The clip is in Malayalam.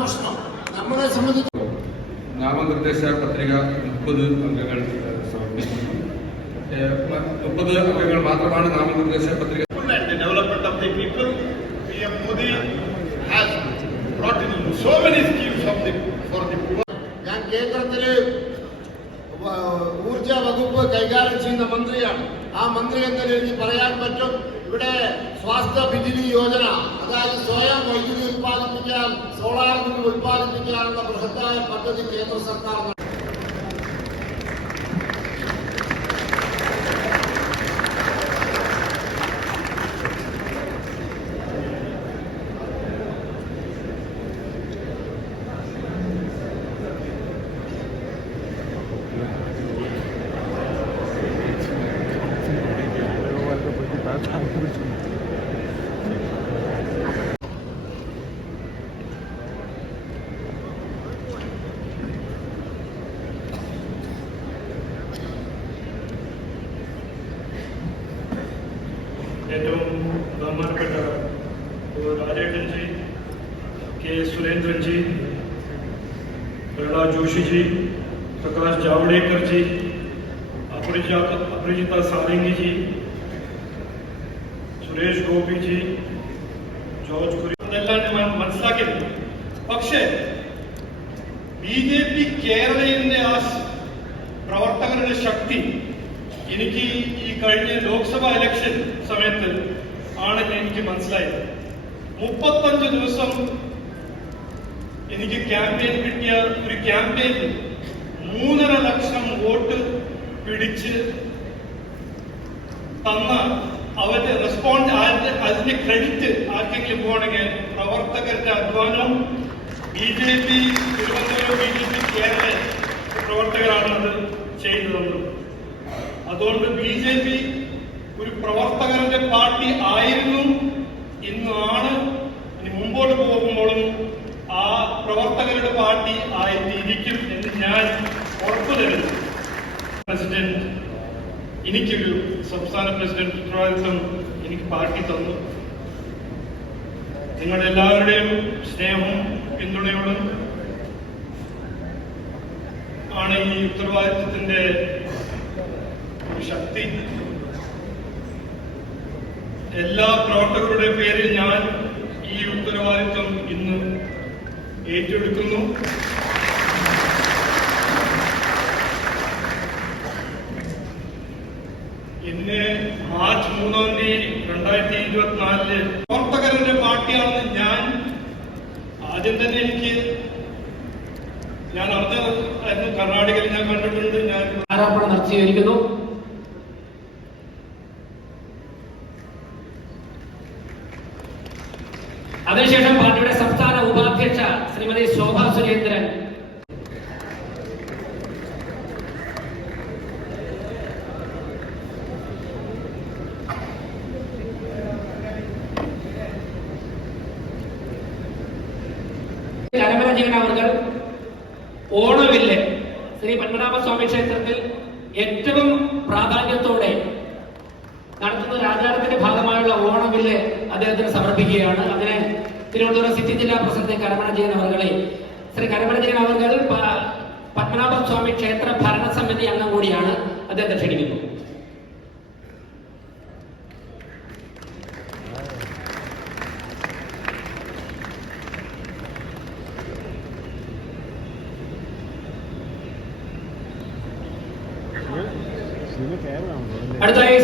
പ്രശ്നം. നമ്മളെ സംബന്ധിച്ച് നാമനിർദ്ദേശ പത്രിക 30 അംഗങ്ങൾ സമർപ്പിക്കുന്നു. 30 അംഗങ്ങൾ മാത്രമാണ് നാമനിർദ്ദേശ പത്രിക. Development of the people, PM Modi has brought in so many schemes for the poor. ഞാൻ കേന്ദ്രത്തില് ഊർജ വകുപ്പ് കൈകാര്യം ചെയ്യുന്ന മന്ത്രിയാണ്. ആ മന്ത്രി എന്ന എനിക്ക് പറയാൻ പറ്റും, ഇവിടെ സ്വാസ്ഥ്യ ബിജിലി യോജന, അതായത് സ്വയം വൈദ്യുതി ഉത്പാദിപ്പിക്കാൻ, സോളാർ നിന്ന് ഉത്പാദിപ്പിക്കാനുള്ള ബൃഹത്തായ പദ്ധതി കേന്ദ്ര സർക്കാർ ഏറ്റവും ബഹുമാനപ്പെട്ട രാജേട്ടൻജി, കെ സുരേന്ദ്രൻജി, പ്രഹ്ലാദ് ജോഷിജി, പ്രകാശ് ജാവ്ദേക്കർജി, അപരിചിത സാരംഗിജി, സുരേഷ് ഗോപിജി, ജോർജ് കുര്യൻ, അതെല്ലാം ഞാൻ മനസ്സിലാക്കിയിട്ടുണ്ട്. പക്ഷേ BJP കേരളത്തിന്റെ ആ പ്രവർത്തകരുടെ ശക്തി എനിക്ക് ഈ കഴിഞ്ഞ ലോക്സഭാ ഇലക്ഷൻ സമയത്ത് ആണ് എനിക്ക് മനസ്സിലായത്. 35 ദിവസം എനിക്ക് ക്യാമ്പയിൻ കിട്ടിയ ഒരു ക്യാമ്പയിനിൽ 3.5 ലക്ഷം വോട്ട് പിടിച്ച് തന്ന അവരുടെ റെസ്പോണ്ട്, അതിന്റെ ക്രെഡിറ്റ് ആർക്കെങ്കിലും പോകണമെങ്കിൽ പ്രവർത്തകരുടെ അധ്വാനവും BJP തിരുവനന്തപുരം BJP കേരള പ്രവർത്തകരാണ് അത് ചെയ്തത്. അതുകൊണ്ട് BJP ഒരു പ്രവർത്തകരുടെ പാർട്ടി ആയിരുന്നു, ഇന്നാണ്, ഇനി മുമ്പോട്ട് പോകുമ്പോഴും ആ പ്രവർത്തകരുടെ പാർട്ടി ആയിരിക്കും എന്ന് ഞാൻ ഉറപ്പു തരുന്നു. പ്രസിഡന്റ്, എനിക്കൊരു സംസ്ഥാന പ്രസിഡന്റ് ഉത്തരവാദിത്വം എനിക്ക് പാർട്ടി തന്നു. നിങ്ങളുടെ എല്ലാവരുടെയും സ്നേഹവും പിന്തുണയോടും ആണ് ഈ ഉത്തരവാദിത്വത്തിന്റെ ശക്തി. എല്ലാ പ്രവർത്തകരുടെ പേരിൽ ഞാൻ ഈ ഉത്തരവാദിത്വം ഇന്ന് ഏറ്റെടുക്കുന്നു. ഇന്ന് മാർച്ച് 3-ാം തീയതി 2024 പ്രവർത്തകരുടെ പാർട്ടിയാണെന്ന് ഞാൻ ആദ്യം തന്നെ ഞാൻ അറിഞ്ഞായിരുന്നു. കർണാടകയിൽ ഞാൻ കണ്ടിട്ടുണ്ട്. ഞാൻ ആരോപണം നടത്തിയിരിക്കുന്നു. അതിനുശേഷം പാർട്ടിയുടെ സംസ്ഥാന ഉപാധ്യക്ഷ ശ്രീമതി ശോഭ സുരേന്ദ്രൻ, കരമനജീവൻ അവർ ഓണവില്ല് ശ്രീ പത്മനാഭസ്വാമി ക്ഷേത്രത്തിൽ ഏറ്റവും പ്രാധാന്യത്തോടെ നടത്തുന്ന ആചാരത്തിന്റെ ഭാഗമായുള്ള ഓണവില്ല് അദ്ദേഹത്തിന് സമർപ്പിക്കുകയാണ്. അതിന് തിരുവനന്തപുരം സിറ്റി ജില്ലാ പ്രസിഡന്റ് കരമനജീവൻ അവർകളെ, ശ്രീ കരമനജീവൻ അവർ പത്മനാഭസ്വാമി ക്ഷേത്ര ഭരണസമിതി അംഗം കൂടിയാണ്, അദ്ദേഹത്തെ ക്ഷണിക്കുന്നു. അടുത്തായി